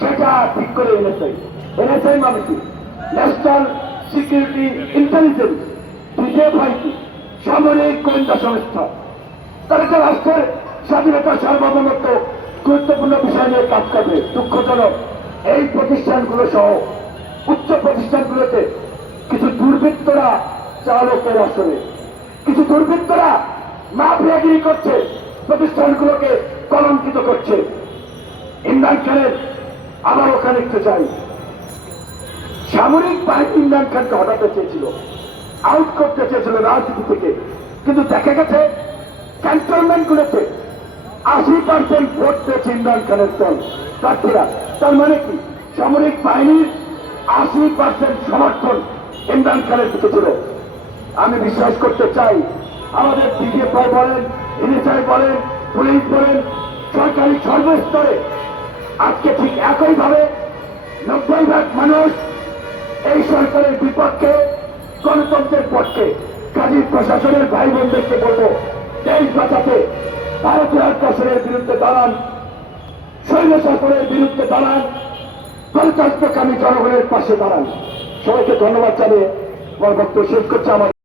সেটা ঠিক করে এনেছে মানে কি ন্যাশনাল সিকিউরিটি ইন্টেলিজেন্স ডিজিএফআইটি সামরিক গোয়েন্দা সংস্থা। তারা একটা রাষ্ট্রের স্বাধীনতা সার্বভৌমত্ব গুরুত্বপূর্ণ বিষয় নিয়ে কাজ করবে। দুঃখজনক এই প্রতিষ্ঠানগুলো সহ উচ্চ প্রতিষ্ঠানগুলোতে কিছু দুর্বৃত্তরা চালকের আসলে কিছু দুর্বৃত্তরা মাফিয়াগিরি করছে, প্রতিষ্ঠানগুলোকে কলঙ্কিত করছে। ইমরান খানের আবার ওখানে একটু চাই, সামরিক বাহিনী ইমরান খানকে হটাতে চেয়েছিল, আউট করতে চেয়েছিল রাজনীতি থেকে, কিন্তু দেখা গেছে ক্যান্টনমেন্টগুলোতে 80% ভোট পেয়েছে ইমরান খানের দল প্রার্থীরা। তার মানে কি সামরিক বাহিনীর 80% সমর্থন ইমরান খানের দিকে ছিল। আমি বিশ্বাস করতে চাই আমাদের ডিজিএফআই বলেন, এনএসআই বলেন, পুলিশ বলেন, সরকারি সর্বস্তরে আজকে ঠিক একইভাবে 90% মানুষ এই সরকারের বিপক্ষে, গণতন্ত্রের পক্ষে। কাজী প্রশাসনের ভাই বোনদেরকে বলবো, দেশ বাঁচাতে ভারতীয় শাসনের বিরুদ্ধে দাঁড়ান, সৈন্য শাসনের বিরুদ্ধে দাঁড়ান, গণতন্ত্রকামী জনগণের পাশে দাঁড়ান। সবাইকে ধন্যবাদ জানিয়ে আমার বক্তব্য শেষ করছে। আমার